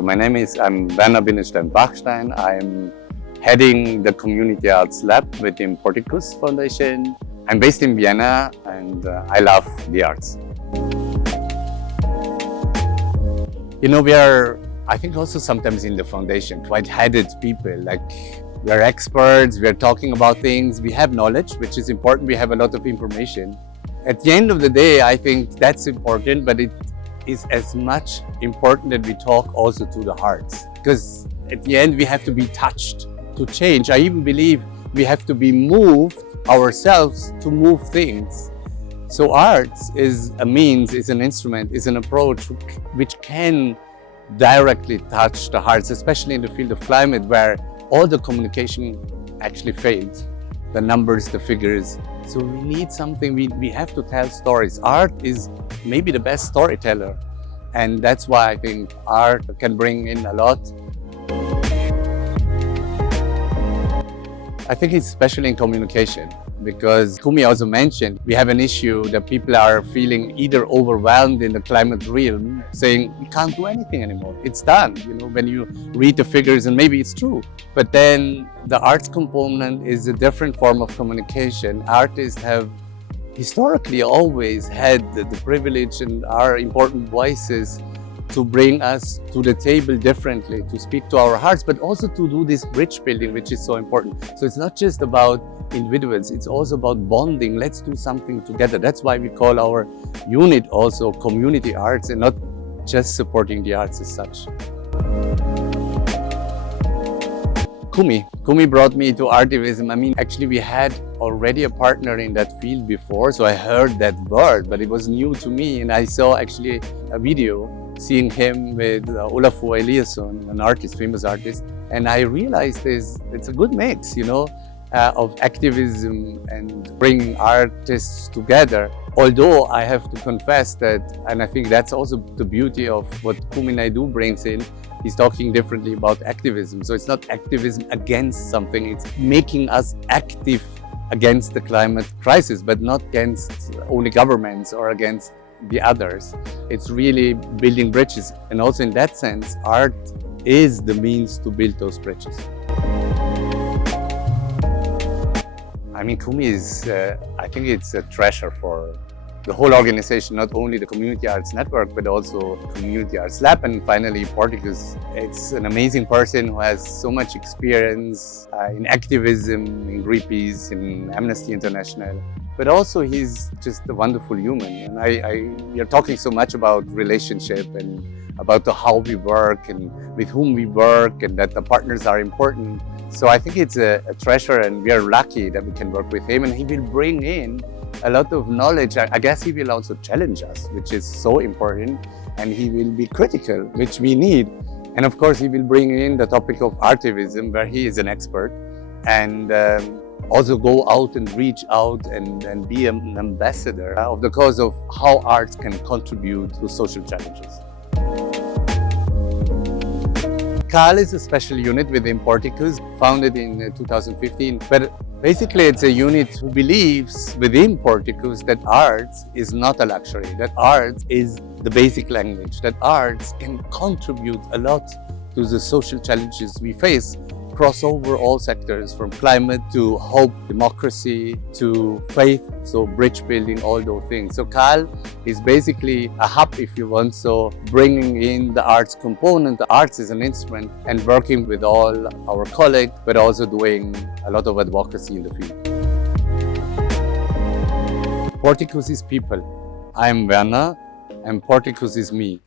So I'm Werner Binnenstein-Bachstein. I'm heading the Community Arts Lab within Porticus Foundation. I'm based in Vienna and I love the arts. You know, we are, I think also sometimes in the foundation, quite headed people. Like, we are experts, we are talking about things, we have knowledge, which is important, we have a lot of information. At the end of the day, I think that's important, but it is as much important that we talk also to the hearts. Because at the end, we have to be touched to change. I even believe we have to be moved ourselves to move things. So arts is a means, is an instrument, is an approach which can directly touch the hearts, especially in the field of climate, where all the communication actually failed. The numbers, the figures. So we need something, we have to tell stories. Art is maybe the best storyteller. And that's why I think art can bring in a lot. I think it's especially in communication, because Kumi also mentioned, we have an issue that people are feeling either overwhelmed in the climate realm, saying we can't do anything anymore. It's done, you know, when you read the figures, and maybe it's true. But then the arts component is a different form of communication. Artists have historically always had the privilege and are important voices to bring us to the table differently, to speak to our hearts, but also to do this bridge building, which is so important. So it's not just about individuals, it's also about bonding. Let's do something together. That's why we call our unit also community arts and not just supporting the arts as such. Kumi brought me to artivism. I mean, actually we had already a partner in that field before, so I heard that word, but it was new to me. And I saw actually a video seeing him with Olafur Eliasson, an artist, famous artist. And I realized it's a good mix, you know, of activism and bringing artists together. Although I have to confess that, and I think that's also the beauty of what Kumi Naidoo brings in, he's talking differently about activism. So it's not activism against something, it's making us active against the climate crisis, but not against only governments or against the others. It's really building bridges. And also in that sense, art is the means to build those bridges. I mean, Kumi is, I think it's a treasure for the whole organization, not only the Community Arts Network, but also Community Arts Lab, and finally Porticus. It's an amazing person who has so much experience in activism, in Greenpeace, in Amnesty International, but also he's just a wonderful human. And we are talking so much about relationship and about how we work and with whom we work, and that the partners are important. So I think it's a treasure, and we are lucky that we can work with him, and he will bring in a lot of knowledge. I guess he will also challenge us, which is so important, and he will be critical, which we need. And of course, he will bring in the topic of artivism, where he is an expert, and also go out and reach out and be an ambassador of the cause of how arts can contribute to social challenges. CAL is a special unit within Porticus, founded in 2015. But basically, it's a unit who believes within Porticus that arts is not a luxury, that arts is the basic language, that arts can contribute a lot to the social challenges we face, cross over all sectors, from climate to hope, democracy to faith, so bridge building, all those things. So CAL is basically a hub, if you want, so bringing in the arts component. The arts is an instrument, and working with all our colleagues, but also doing a lot of advocacy in the field. Porticus is people. I'm Werner, and Porticus is me.